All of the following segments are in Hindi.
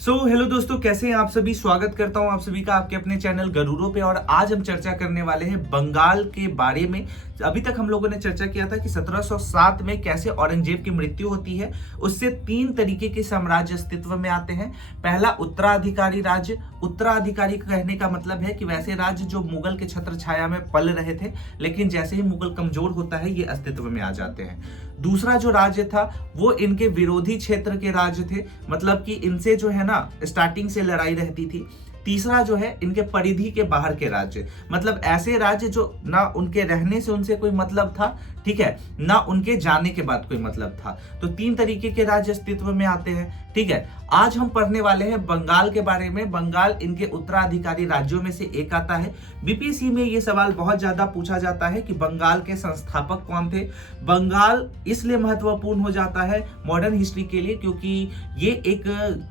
हेलो दोस्तों, कैसे हैं आप सभी। स्वागत करता हूं आप सभी का आपके अपने चैनल गरूरों पे। और आज हम चर्चा करने वाले हैं बंगाल के बारे में। अभी तक हम लोगों ने चर्चा किया था कि 1707 में कैसे औरंगजेब की मृत्यु होती है। उससे तीन तरीके के साम्राज्य अस्तित्व में आते हैं। पहला उत्तराधिकारी राज्य। उत्तराधिकारी कहने का मतलब है कि वैसे राज्य जो मुगल के छत्र छाया में पल रहे थे, लेकिन जैसे ही मुगल कमजोर होता है ये अस्तित्व में आ जाते हैं। दूसरा जो राज्य था वो इनके विरोधी क्षेत्र के राज्य थे, मतलब कि इनसे जो है ना स्टार्टिंग से लड़ाई रहती थी। तीसरा जो है इनके परिधि के बाहर के राज्य, मतलब ऐसे राज्य जो ना उनके रहने से उनसे कोई मतलब था, ठीक है, ना उनके जाने के बाद कोई मतलब था। तो तीन तरीके के राज्य अस्तित्व में आते हैं, ठीक है। आज हम पढ़ने वाले हैं बंगाल के बारे में। बंगाल इनके उत्तराधिकारी राज्यों में से एक आता है। बीपीएससी में ये सवाल बहुत ज्यादा पूछा जाता है कि बंगाल के संस्थापक कौन थे। बंगाल इसलिए महत्वपूर्ण हो जाता है मॉडर्न हिस्ट्री के लिए क्योंकि ये एक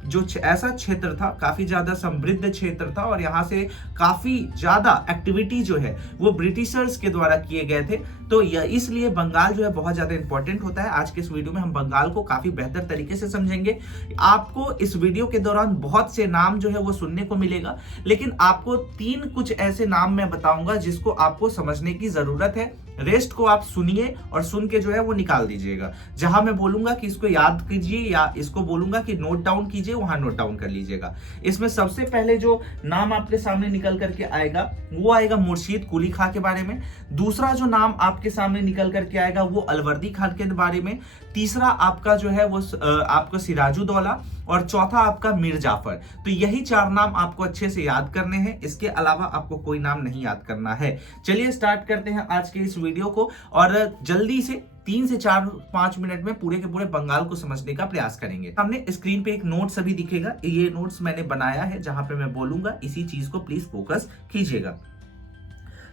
जो ऐसा क्षेत्र था, काफी ज्यादा समृद्ध क्षेत्र था और यहाँ से काफी ज्यादा एक्टिविटी जो है वो ब्रिटिशर्स के द्वारा किए गए थे। तो इसलिए बंगाल जो है बहुत ज्यादा इंपॉर्टेंट होता है। आज के इस वीडियो में हम बंगाल को काफी बेहतर तरीके से समझेंगे। आपको इस वीडियो के दौरान बहुत से नाम जो है वो सुनने को मिलेगा, लेकिन आपको तीन कुछ ऐसे नाम मैं बताऊंगा जिसको आपको समझने की जरूरत है। रेस्ट को आप सुनिए और सुन के जो है वो निकाल दीजिएगा। जहां मैं बोलूंगा कि इसको याद कीजिए या इसको बोलूंगा कि नोट डाउन कीजिए, वहां नोट डाउन कर लीजिएगा। इसमें सबसे पहले जो नाम आपके सामने निकल करके आएगा वो आएगा मुर्शीद कुली खां के बारे में। दूसरा जो नाम आपके सामने निकल करके आएगा वो अलवर्दी खान के बारे में। तीसरा आपका जो है वो आपका सिराजुद्दौला और चौथा आपका मीर जाफर। तो यही चार नाम आपको अच्छे से याद करने हैं, इसके अलावा आपको कोई नाम नहीं याद करना है। चलिए स्टार्ट करते हैं आज के इस वीडियो को और जल्दी से 3 से 4-5 मिनट में पूरे के पूरे बंगाल को समझने का प्रयास करेंगे। हमने स्क्रीन पे एक नोट्स अभी दिखेगा, ये नोट्स मैंने बनाया है जहां पे मैं बोलूंगा, इसी चीज को प्लीज फोकस कीजिएगा।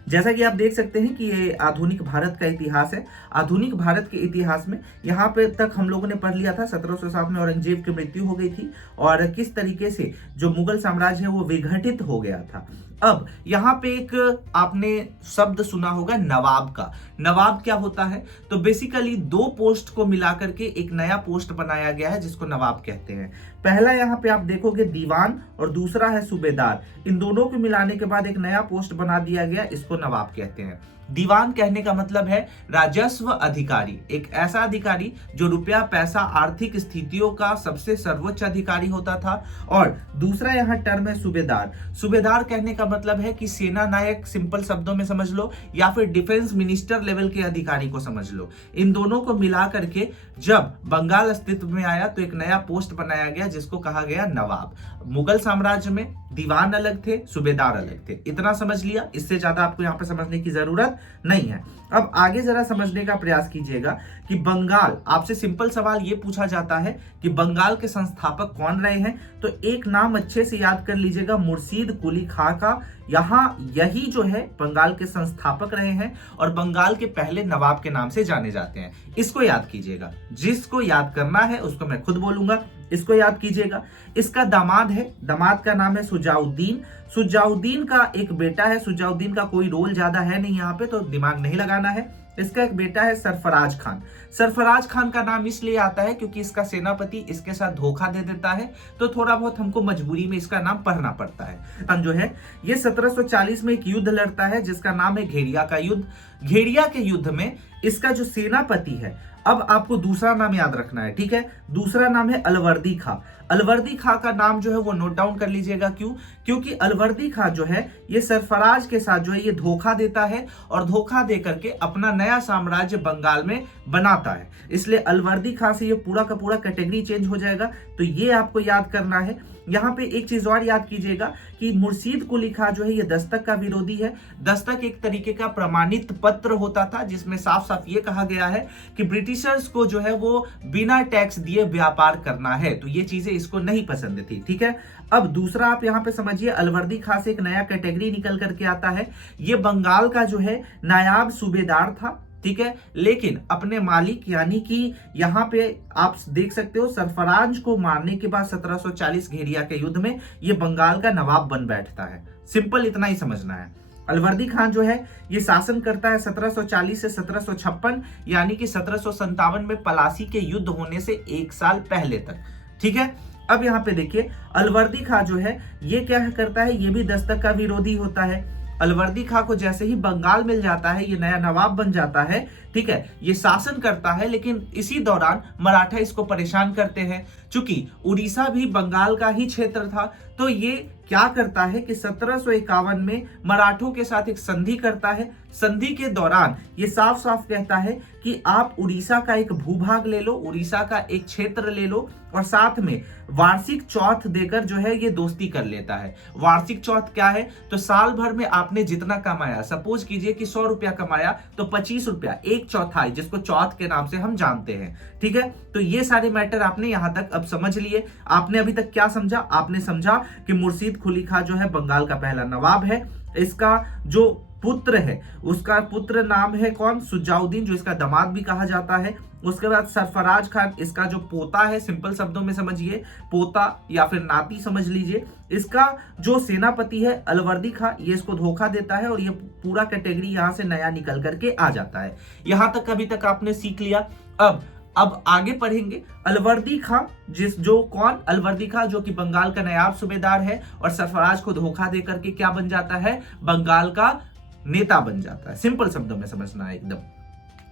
जैसा कि आप देख सकते हैं कि ये आधुनिक भारत का इतिहास है। आधुनिक भारत के इतिहास में यहाँ पे तक हम लोगों ने पढ़ लिया था 1707 में औरंगजेब की मृत्यु हो गई थी और किस तरीके से जो मुगल साम्राज्य है वो विघटित हो गया था। अब यहाँ पे एक आपने शब्द सुना होगा नवाब का। नवाब क्या होता है? तो बेसिकली दो पोस्ट को मिलाकर के एक नया पोस्ट बनाया गया है जिसको नवाब कहते हैं। पहला यहाँ पे आप देखोगे दीवान और दूसरा है सूबेदार। इन दोनों को मिलाने के बाद एक नया पोस्ट बना दिया गया, इसको नवाब कहते हैं। दीवान कहने का मतलब है राजस्व अधिकारी, एक ऐसा अधिकारी जो रुपया पैसा आर्थिक स्थितियों का सबसे सर्वोच्च अधिकारी होता था। और दूसरा यहाँ टर्म है सूबेदार। सूबेदार कहने का मतलब है कि सेना नायक, सिंपल शब्दों में समझ लो, या फिर डिफेंस मिनिस्टर लेवल के अधिकारी को समझ लो। इन दोनों को मिला करके जब बंगाल अस्तित्व में आया तो एक नया पोस्ट बनाया गया जिसको कहा गया नवाब। मुगल साम्राज्य में दीवान अलग थे, सूबेदार अलग थे। इतना समझ लिया, इससे ज्यादा आपको यहाँ पे समझने की जरूरत नहीं है। अब आगे जरा समझने का प्रयास कीजिएगा कि बंगाल, आपसे सिंपल सवाल ये पूछा जाता है कि बंगाल के संस्थापक कौन रहे हैं, तो एक नाम अच्छे से याद कर लीजिएगा, मुर्शीद कुली खां का। यहाँ यही जो है बंगाल के संस्थापक रहे हैं और बंगाल के पहले नवाब के नाम से जाने जाते हैं। इसको याद कीजिएगा, जिसको याद करना है उसको मैं खुद बोलूंगा, इसको याद कीजिएगा। इसका दामाद है, दामाद का नाम है सुजाउद्दीन। सुजाउद्दीन का एक बेटा है, सुजाउद्दीन का कोई रोल ज्यादा है नहीं यहाँ पे, तो दिमाग नहीं लगाना है। इसका एक बेटा है सरफराज खान। सरफराज खान का नाम इसलिए आता है क्योंकि इसका सेनापति इसके साथ धोखा दे देता है, तो थोड़ा बहुत हमको मजबूरी में इसका नाम पढ़ना पड़ता है। जो है ये 1740 में एक युद्ध लड़ता है जिसका नाम है घेरिया का युद्ध। घेरिया के युद्ध में इसका जो सेनापति है, अब आपको दूसरा नाम याद रखना है, ठीक है। दूसरा नाम है अलवर्दी खां। अलवर्दी खां का नाम जो है वो नोट डाउन कर लीजिएगा। क्यों? क्योंकि अलवर्दी खां जो है ये सरफराज के साथ जो है ये धोखा देता है और धोखा दे करके अपना नया साम्राज्य बंगाल में बनाता है। इसलिए अलवर्दी खां से ये पूरा का पूरा कैटेगरी चेंज हो जाएगा, तो ये आपको याद करना है। यहाँ पे एक चीज और याद कीजिएगा कि मुर्शीद कुली खां जो है ये दस्तक का विरोधी है। दस्तक एक तरीके का प्रमाणित पत्र होता था जिसमें साफ साफ ये कहा गया है कि ब्रिटिशर्स को जो है वो बिना टैक्स दिए व्यापार करना है, तो ये चीजें इसको नहीं पसंद थी, ठीक है। अब दूसरा आप यहाँ पे समझिए, अलवर्दी खां से एक नया कैटेगरी निकल करके आता है। ये बंगाल का जो है नायाब सूबेदार था, ठीक है, लेकिन अपने मालिक यानी कि यहाँ पे आप देख सकते हो सरफराज को मारने के बाद 1740 घेरिया के युद्ध में ये बंगाल का नवाब बन बैठता है। सिंपल इतना ही समझना है। अलवर्दी खान जो है ये शासन करता है 1740 से 1756, यानी कि 1757 में पलासी के युद्ध होने से एक साल पहले तक, ठीक है। अब यहाँ पे देखिए अलवर्दी खां जो है ये क्या करता है, ये भी दस्तक का विरोधी होता है। अलवर्दी खां को जैसे ही बंगाल मिल जाता है, ये नया नवाब बन जाता है, ठीक है, ये शासन करता है, लेकिन इसी दौरान मराठा इसको परेशान करते हैं। चूंकि उड़ीसा भी बंगाल का ही क्षेत्र था, तो ये क्या करता है कि 1751 में मराठों के साथ एक संधि करता है। संधि के दौरान ये साफ साफ कहता है कि आप उड़ीसा का एक भूभाग ले लो, उड़ीसा का एक क्षेत्र ले लो, और साथ में वार्षिक चौथ देकर जो है ये दोस्ती कर लेता है। वार्षिक चौथ क्या है, तो साल भर में आपने जितना कमाया, सपोज कीजिए कि 100 रुपया कमाया, तो 25 रुपया, एक चौथाई, जिसको चौथ के नाम से हम जानते हैं, ठीक है। तो ये सारे मैटर आपने यहां तक अब समझ लिए। आपने अभी तक क्या समझा, आपने समझा कि मुर्शीद कुली खां जो है बंगाल का पहला नवाब है। इसका जो पुत्र है, उसका पुत्र नाम है कौन, सुजाउद्दीन, जो इसका दामाद भी कहा जाता है। उसके बाद सरफराज खान इसका जो पोता है, सिंपल शब्दों में समझिए, पोता या फिर नाती समझ लीजिए। इसका जो सेनापति है अलवर्दी खां, ये इसको धोखा देता है, और ये पूरा कैटेगरी यहां से नया निकल करके आ जाता है। यहां तक अभी तक आपने सीख लिया। अब आगे पढ़ेंगे। अलवर्दी खां अलवर्दी खां जो कि बंगाल का नायाब सूबेदार है, और सरफराज को धोखा देकर के क्या बन जाता है, बंगाल का नेता बन जाता है। सिंपल शब्दों में समझना है एकदम।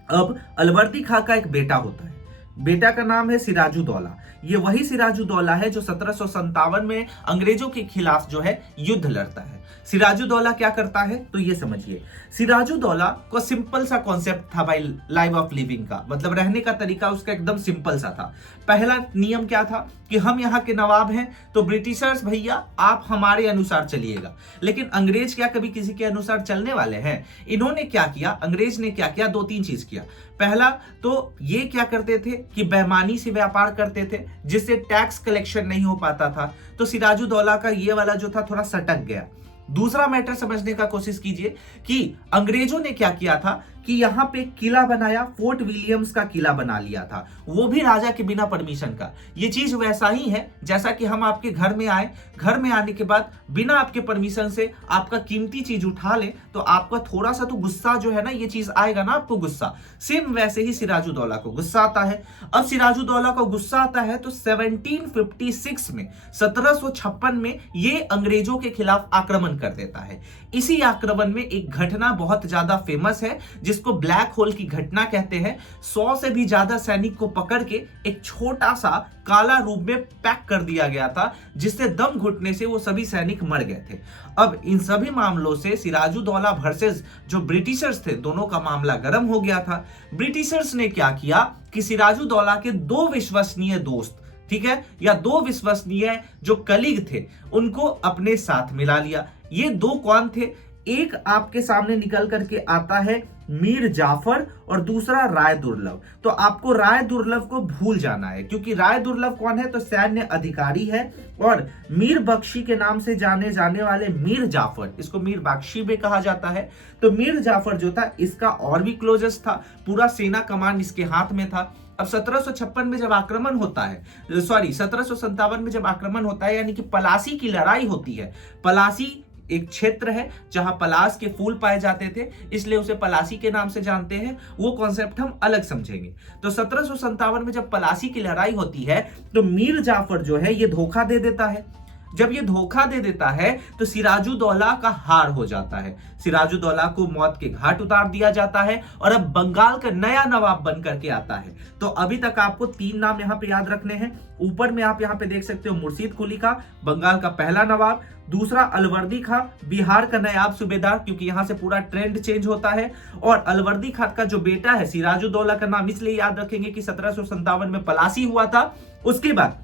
अब अलवर्दी खां का एक बेटा होता है, बेटा का नाम है सिराजुद्दौला। ये वही सिराजुद्दौला है जो 1757 में अंग्रेजों के खिलाफ जो है युद्ध लड़ता है। सिराजुद्दौला क्या करता है, तो ये समझिए, सिराजुद्दौला को सिंपल सा कॉन्सेप्ट था भाई लाइफ ऑफ लिविंग का, मतलब रहने का तरीका उसका एकदम सिंपल सा था। पहला नियम क्या था कि हम यहाँ के नवाब हैं, तो ब्रिटिशर्स भैया आप हमारे अनुसार चलिएगा। लेकिन अंग्रेज क्या कभी किसी के अनुसार चलने वाले हैं? इन्होंने क्या किया, अंग्रेज ने क्या किया, 2-3 चीज किया। पहला तो ये क्या करते थे कि बेईमानी से व्यापार करते थे, जिससे टैक्स कलेक्शन नहीं हो पाता था। तो सिराजुद्दौला का ये वाला जो था थोड़ा सटक गया। दूसरा मैटर समझने का कोशिश कीजिए कि अंग्रेजों ने क्या किया था कि यहां पे किला बनाया, फोर्ट विलियम्स का किला बना लिया था, वो भी राजा के बिना परमिशन का। ये चीज वैसा ही है जैसा कि हम आपके घर में आए, घर में आने के बाद बिना आपके परमिशन से आपका कीमती चीज उठा ले, तो आपका थोड़ा सा तो गुस्सा जो है ना, ये चीज आएगा ना आपको गुस्सा। सेम वैसे ही सिराजुद्दौला को गुस्सा आता है। अब सिराजुद्दौला को गुस्सा आता है तो 1756 में, 1756 में ये अंग्रेजों के खिलाफ आक्रमण कर देता है। इसी आक्रमण में एक घटना बहुत ज्यादा फेमस है, जिसको ब्लैक होल की घटना कहते हैं। 100 से भी ज्यादा सैनिक को पकड़ के एक छोटा सा काला रूप में पैक कर दिया गया था, जिससे दम घुटने से वो सभी सैनिक मर गए थे। अब इन सभी मामलों से सिराजुद्दौला वर्सेस जो ब्रिटिशर्स थे, दोनों का मामला गर्म हो गया था। ब्रिटिशर्स ने क्या किया कि सिराजुद्दौला के 2 विश्वसनीय दोस्त, ठीक है, या 2 विश्वसनीय जो कलीग थे, उनको अपने साथ मिला लिया। ये 2 कौन थे? एक आपके सामने निकल करके आता है मीर जाफर, और दूसरा राय दुर्लभ। तो आपको राय दुर्लभ को भूल जाना है, क्योंकि राय दुर्लभ कौन है, तो सैन्य अधिकारी है। और मीर बख्शी के नाम से जाने जाने वाले मीर जाफर, इसको मीर बख्शी भी कहा जाता है। तो मीर जाफर जो था, इसका और भी क्लोजेस्ट था, पूरा सेना कमान इसके हाथ में था। अब 1756 में जब आक्रमण होता है, 1757 में जब आक्रमण होता है, यानी कि पलासी की लड़ाई होती है। पलासी एक क्षेत्र है जहां पलास के फूल पाए जाते थे, इसलिए उसे पलासी के नाम से जानते हैं। वो कॉन्सेप्ट हम अलग समझेंगे। तो 1757 में जब पलासी की लड़ाई होती है, तो मीर जाफर जो है ये धोखा दे देता है। जब ये धोखा दे देता है तो सिराजुद्दौला का हार हो जाता है। सिराजुद्दौला को मौत के घाट उतार दिया जाता है, और अब बंगाल का नया नवाब बन करके आता है। तो अभी तक आपको 3 नाम यहाँ पे याद रखने हैं। ऊपर में आप यहाँ पे देख सकते हो मुर्शीद कुली खां, बंगाल का पहला नवाब। दूसरा अलवर्दी खां, बिहार का नायाब सूबेदार, क्योंकि यहां से पूरा ट्रेंड चेंज होता है। और अलवर्दी खां का जो बेटा है सिराजुद्दौला का नाम इसलिए याद रखेंगे कि 1757 में पलासी हुआ था। उसके बाद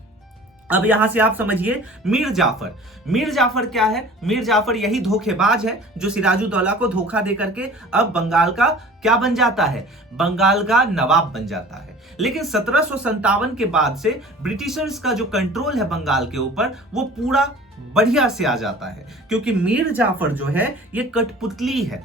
अब यहां से आप समझिए मीर जाफर। मीर जाफर क्या है? मीर जाफर यही धोखेबाज है जो सिराजुद्दौला को धोखा देकर के अब बंगाल का क्या बन जाता है? बंगाल का नवाब बन जाता है। लेकिन 1757 के बाद से ब्रिटिशर्स का जो कंट्रोल है बंगाल के ऊपर, वो पूरा बढ़िया से आ जाता है, क्योंकि मीर जाफर जो है ये कठपुतली है।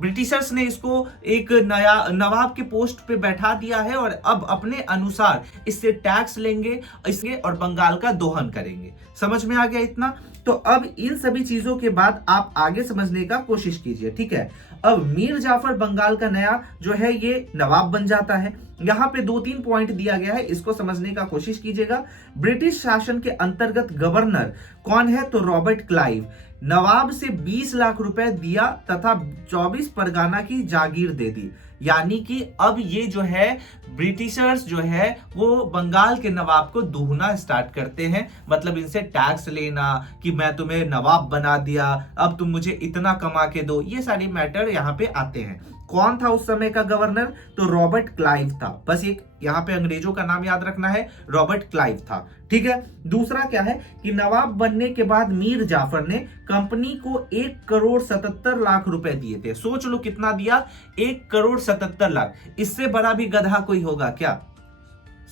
ब्रिटिशर्स ने इसको एक नया नवाब के पोस्ट पे बैठा दिया है, और अब अपने अनुसार इससे टैक्स लेंगे इसके, और बंगाल का दोहन करेंगे। समझ में आ गया इतना? तो अब इन सभी चीजों के बाद आप आगे समझने का कोशिश कीजिए, ठीक है। अब मीर जाफर बंगाल का नया जो है ये नवाब बन जाता है। यहाँ पे 2-3 पॉइंट दिया गया है, इसको समझने का कोशिश कीजिएगा। ब्रिटिश शासन के अंतर्गत गवर्नर कौन है? तो रॉबर्ट क्लाइव। नवाब से 20 लाख रुपए दिया तथा 24 परगना की जागीर दे दी। यानी कि अब ये जो है ब्रिटिशर्स जो है वो बंगाल के नवाब को दूहना स्टार्ट करते हैं, मतलब इनसे टैक्स लेना कि मैं तुम्हें नवाब बना दिया, अब तुम मुझे इतना कमा के दो, ये सारी मैटर यहाँ पे आते हैं। कौन था उस समय का गवर्नर? तो रॉबर्ट क्लाइव था। बस एक यहाँ पे अंग्रेजों का नाम याद रखना है, रॉबर्ट क्लाइव था। ठीक है। दूसरा क्या है कि नवाब बनने के बाद मीर जाफर ने कंपनी को 1,77,00,000 रुपए दिए थे। सोच लो कितना दिया, 1,77,00,000। इससे बड़ा भी गधा कोई होगा क्या?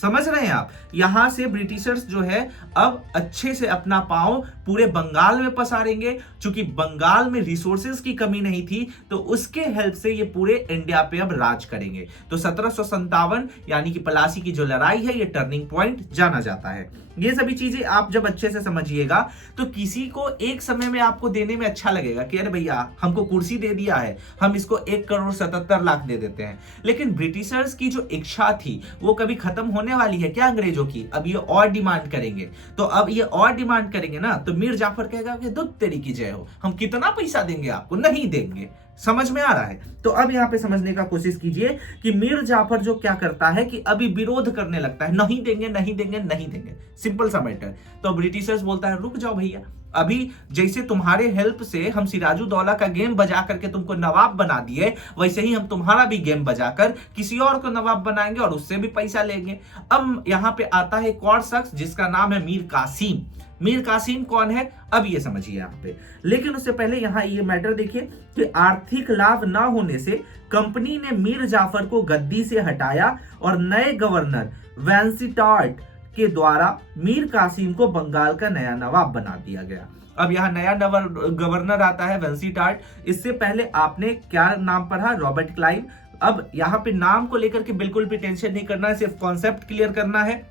समझ रहे हैं आप? यहां से ब्रिटिशर्स जो है अब अच्छे से अपना पांव पूरे बंगाल में पसारेंगे। चूंकि बंगाल में रिसोर्सेज की कमी नहीं थी तो उसके हेल्प से ये पूरे इंडिया पे अब राज करेंगे। तो 1757 यानी कि प्लासी की जो लड़ाई है, ये टर्निंग पॉइंट जाना जाता है। ये सभी चीजें आप जब अच्छे से समझिएगा तो किसी को एक समय में आपको देने में अच्छा लगेगा कि अरे भैया हमको कुर्सी दे दिया है, हम इसको 1,77,00,000 दे देते हैं। लेकिन ब्रिटिशर्स की जो इच्छा थी वो कभी खत्म होने वाली है क्या अंग्रेजों की? अब ये और डिमांड करेंगे। तो अब ये और डिमांड करेंगे ना, तो मीर जाफर कहेगा कि दुख तेरी की जय हो, हम कितना पैसा देंगे आपको? नहीं देंगे। समझ में आ रहा है? तो अब यहां पे समझने का कोशिश कीजिए कि मीर जाफर जो क्या करता है कि अभी विरोध करने लगता है, नहीं देंगे नहीं देंगे नहीं देंगे, सिंपल सा मैटर। तो ब्रिटिशर्स बोलता है रुक जाओ भैया, अभी जैसे तुम्हारे हेल्प से हम सिराजुद्दौला का गेम बजा करके तुमको नवाब बना दिए, वैसे ही हम तुम्हारा भी गेम बजाकर किसी और को नवाब बनाएंगे और उससे भी पैसा लेंगे। अब यहां पे आता है एक और शख्स जिसका नाम है मीर कासिम। मीर कासिम कौन है? अब ये समझिए यहाँ पे। लेकिन उससे पहले यहाँ ये मैटर देखिए कि आर्थिक लाभ ना होने से कंपनी ने मीर जाफर को गद्दी से हटाया और नए गवर्नर वेंसिटार्ट के द्वारा मीर कासिम को बंगाल का नया नवाब बना दिया गया। अब यहाँ नया गवर्नर आता है वेंसिटार्ट। इससे पहले आपने क्या नाम पढ़ा? Robert Clive. अब यहाँ पे नाम को लेकर के बिल्कुल भी टेंशन नहीं करना है, सिर्फ कॉन्सेप्ट क्लियर करना है।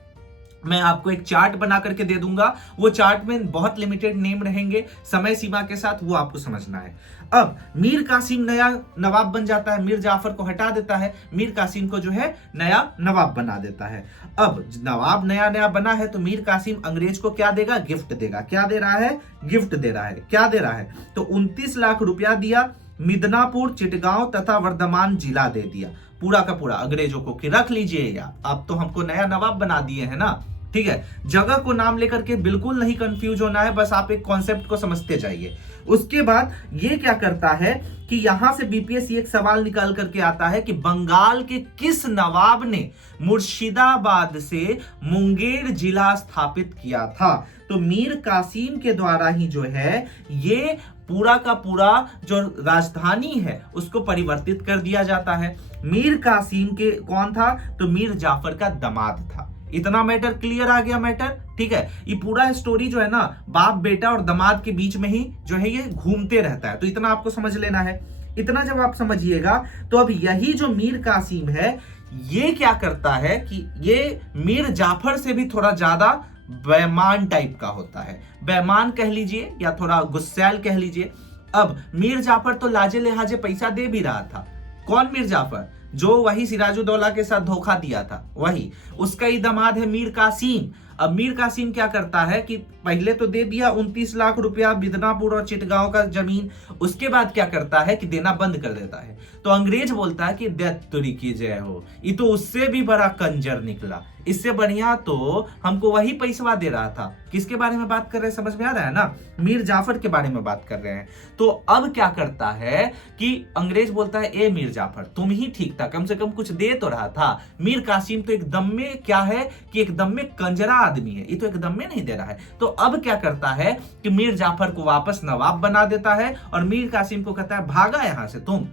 मैं आपको एक चार्ट बना करके दे दूंगा, वो चार्ट में बहुत लिमिटेड नेम रहेंगे समय सीमा के साथ, वो आपको समझना है। अब मीर कासिम नया नवाब बन जाता है, मीर जाफर को हटा देता है, मीर कासिम को जो है नया नवाब बना देता है। अब नवाब नया नया बना है तो मीर कासिम अंग्रेज को क्या देगा? गिफ्ट देगा। क्या दे रहा है? गिफ्ट दे रहा है। क्या दे रहा है? तो 29 लाख रुपया दिया, मिदनापुर, चिटगांव तथा वर्धमान जिला दे दिया पूरा का पूरा अंग्रेजों को कि रख लीजिए यार, अब तो हमको नया नवाब बना दिए हैं ना। ठीक है। जगह को नाम लेकर के बिल्कुल नहीं कंफ्यूज होना है, बस आप एक कॉन्सेप्ट को समझते जाइए। उसके बाद ये क्या करता है कि यहां से बीपीएससी एक सवाल निकाल करके आता है कि बंगाल के किस नवाब ने मुर्शिदाबाद से मुंगेर जिला स्थापित किया था? तो मीर कासिम के द्वारा ही जो है ये पूरा का पूरा जो राजधानी है उसको परिवर्तित कर दिया जाता है। मीर कासिम के कौन था? तो मीर जाफर का दामाद था। इतना मैटर क्लियर आ गया मैटर? ठीक है। ये पूरा स्टोरी जो है ना बाप बेटा और दामाद के बीच में ही जो है ये घूमते रहता है, तो इतना आपको समझ लेना है। इतना जब आप समझिएगा तो अब यही जो मीर कासिम है ये क्या करता है कि ये मीर जाफर से भी थोड़ा ज्यादा बेईमान टाइप का होता है। बेईमान कह लीजिए या थोड़ा गुस्सैल कह लीजिए। अब मीर जाफर तो लाजे लिहाजे पैसा दे भी रहा था। कौन? मीर जाफर, जो वही सिराजुद्दौला के साथ धोखा दिया था, वही उसका ही दामाद है मीर कासिम। अब मीर कासिम क्या करता है कि पहले तो दे दिया 29 लाख रुपया मिदनापुर और चिटगांव का जमीन, उसके बाद क्या करता है कि देना बंद कर देता है। तो अंग्रेज बोलता है कि तुरी की जय हो, ये तो उससे भी बड़ा कंजर निकला, इससे बढ़िया तो हमको वही पैसा दे रहा था। किसके बारे में बात कर रहे हैं? समझ में आ रहा है ना? मीर जाफर के बारे में बात कर रहे हैं। तो अब क्या करता है कि अंग्रेज बोलता है ए मीर जाफर तुम ही ठीक था, कम से कम कुछ दे तो रहा था। मीर कासिम तो एकदम में क्या है कि एकदम में कंजरा आदमी है, ये तो एकदम में नहीं दे रहा है। तो अब क्या करता है कि मीर जाफर को वापस नवाब बना देता है और मीर कासिम को कहता है भागा यहां से तुम।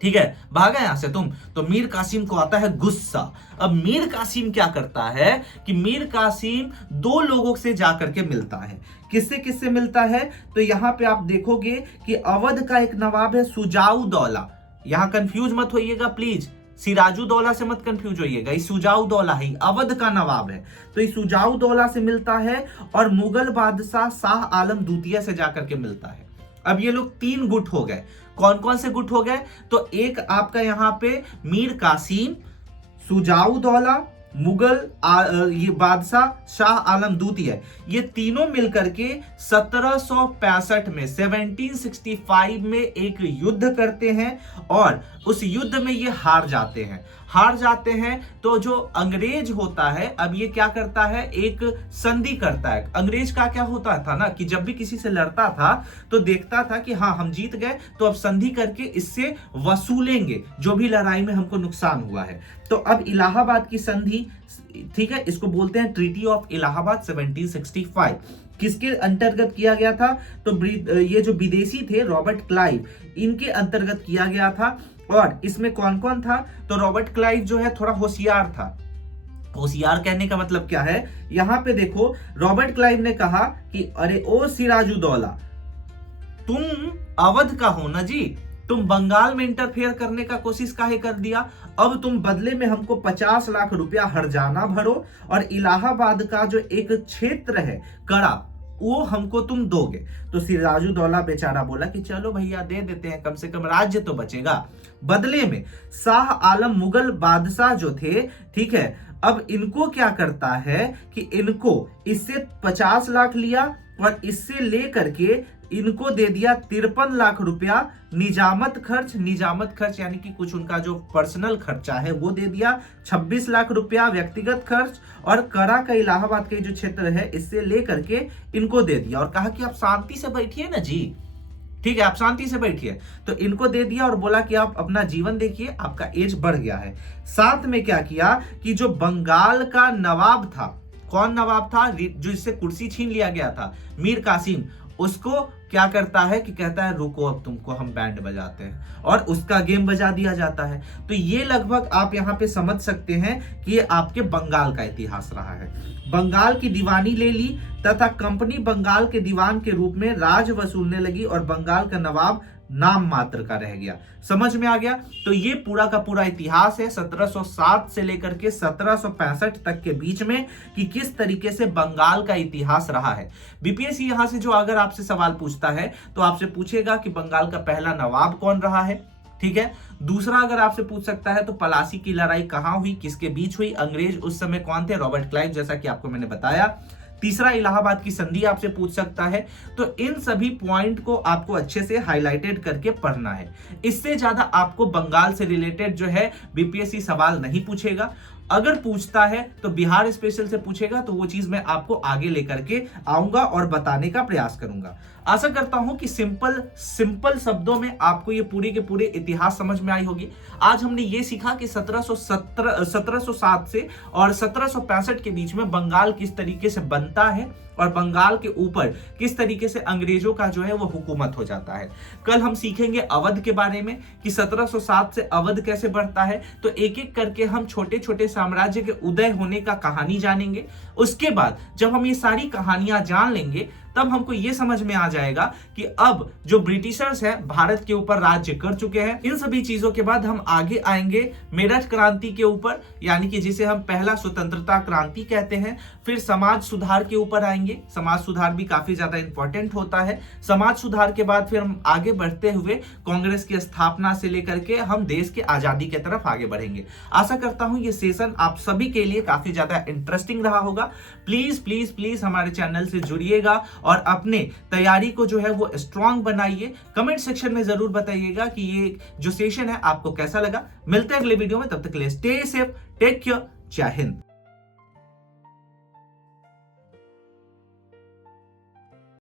ठीक है, भागा यहां से तुम। तो मीर कासिम को आता है गुस्सा। अब मीर कासिम क्या करता है कि मीर कासिम दो लोगों से जाकर के मिलता है। किससे किससे मिलता है? तो यहां पे आप देखोगे कि अवध का एक नवाब है सुजाउद्दौला। यहां कंफ्यूज मत होइएगा प्लीज, सिराजुद्दौला से मत कंफ्यूज होइएगा, ये सुजाउद्दौला ही अवध का नवाब है। तो ये सुजाउद्दौला से मिलता है और मुगल बादशाह शाह आलम द्वितीय से जाकर के मिलता है। अब ये लोग 3 गुट हो गए। कौन कौन से गुट हो गए? तो एक आपका यहां पे मीर कासिम, शुजाउद्दौला, मुगल ये बादशाह शाह आलम द्वितीय, ये तीनों मिलकर के 1765 में 1765 में एक युद्ध करते हैं और उस युद्ध में ये हार जाते हैं। तो जो अंग्रेज होता है अब ये क्या करता है, एक संधि करता है। अंग्रेज का क्या होता था ना कि जब भी किसी से लड़ता था तो देखता था कि हाँ हम जीत गए तो अब संधि करके इससे वसूलेंगे जो भी लड़ाई में हमको नुकसान हुआ है। तो अब इलाहाबाद की संधि, ठीक है, इसको बोलते हैं ट्रीटी ऑफ इलाहाबाद 1765। किसके अंतर्गत किया गया था, तो ये जो विदेशी थे रॉबर्ट क्लाइव, इनके अंतर्गत किया गया था। और इसमें कौन कौन था, तो रॉबर्ट क्लाइव जो है थोड़ा होशियार था। होशियार कहने का मतलब क्या है, यहां पे देखो रॉबर्ट क्लाइव ने कहा कि अरे ओ सिराजुद्दौला, तुम अवध का हो ना जी, तुम बंगाल में इंटरफेयर करने का कोशिश काहे कर दिया, अब तुम बदले में हमको 50 लाख रुपया हर्जाना भरो और इलाहाबाद का जो एक क्षेत्र है कड़ा वो हमको तुम दोगे। तो सिराजुद्दौला बेचारा बोला कि चलो भैया दे देते हैं, कम से कम राज्य तो बचेगा। बदले में शाह आलम मुगल बादशाह जो थे, ठीक है, अब इनको क्या करता है कि इनको इससे 50 लाख लिया और इससे लेकर के इनको दे दिया 53 लाख रुपया निजामत खर्च यानी कि कुछ उनका जो पर्सनल खर्चा है वो दे दिया, 26 लाख रुपया व्यक्तिगत खर्च और करा का इलाहाबाद के जो क्षेत्र है इससे लेकर के इनको दे दिया और कहा कि आप शांति से बैठिए ना जी, ठीक है, आप शांति से बैठिए। तो इनको दे दिया और बोला कि आप अपना जीवन देखिए, आपका एज बढ़ गया है। साथ में क्या किया कि जो बंगाल का नवाब था, कौन नवाब था, जो इससे कुर्सी छीन लिया गया था, मीर कासिम, उसको क्या करता है कि कहता है रुको अब तुमको हम बैंड बजाते हैं और उसका गेम बजा दिया जाता है। तो ये लगभग आप यहाँ पे समझ सकते हैं कि ये आपके बंगाल का इतिहास रहा है। बंगाल की दीवानी ले ली तथा कंपनी बंगाल के दीवान के रूप में राज वसूलने लगी और बंगाल का नवाब नाम मात्र का रह गया। समझ में आ गया? तो ये पूरा का पूरा इतिहास है 1707 से लेकर के 1765 तक के बीच में कि किस तरीके से बंगाल का इतिहास रहा है। बीपीएससी यहां से जो अगर आपसे सवाल पूछता है तो आपसे पूछेगा कि बंगाल का पहला नवाब कौन रहा है, ठीक है। दूसरा अगर आपसे पूछ सकता है तो पलासी की लड़ाई कहां हुई, किसके बीच हुई, अंग्रेज उस समय कौन थे, रॉबर्ट क्लाइव, जैसा कि आपको मैंने बताया। तीसरा इलाहाबाद की संधि आपसे पूछ सकता है। तो इन सभी पॉइंट को आपको अच्छे से हाईलाइटेड करके पढ़ना है। इससे ज्यादा आपको बंगाल से रिलेटेड जो है बीपीएससी सवाल नहीं पूछेगा। अगर पूछता है तो बिहार स्पेशल से पूछेगा, तो वो चीज मैं आपको आगे लेकर के आऊंगा और बताने का प्रयास करूंगा। आशा करता हूं कि सिंपल शब्दों में आपको ये पूरे के पूरे इतिहास समझ में आई होगी। आज हमने ये सीखा कि 1707 से और 1765 के बीच में बंगाल किस तरीके से बनता है और बंगाल के ऊपर किस तरीके से अंग्रेजों का जो है वो हुकूमत हो जाता है। कल हम सीखेंगे अवध के बारे में कि 1707 से अवध कैसे बढ़ता है। तो एक एक करके हम छोटे छोटे साम्राज्य के उदय होने का कहानी जानेंगे। उसके बाद जब हम ये सारी कहानियां जान लेंगे तब हमको ये समझ में आ जाएगा कि अब जो ब्रिटिशर्स हैं भारत के ऊपर राज्य कर चुके हैं। इन सभी चीजों के बाद हम आगे आएंगे मेरठ क्रांति के ऊपर, यानी कि जिसे हम पहला स्वतंत्रता क्रांति कहते हैं। फिर समाज सुधार के ऊपर आएंगे। समाज सुधार भी काफी ज्यादा इंपॉर्टेंट होता है। समाज सुधार के बाद फिर हम आगे बढ़ते हुए कांग्रेस की स्थापना से लेकर के हम देश के आजादी की तरफ आगे बढ़ेंगे। आशा करता हूं ये सेशन आप सभी के लिए काफी ज्यादा इंटरेस्टिंग रहा होगा। प्लीज प्लीज प्लीज हमारे चैनल से जुड़िएगा और अपने तैयारी को जो है वो स्ट्रांग बनाइए। कमेंट सेक्शन में जरूर बताइएगा कि ये जो सेशन है आपको कैसा लगा। मिलते हैं अगले वीडियो में, तब तक के लिए स्टे सेफ, टेक केयर, जय हिंद।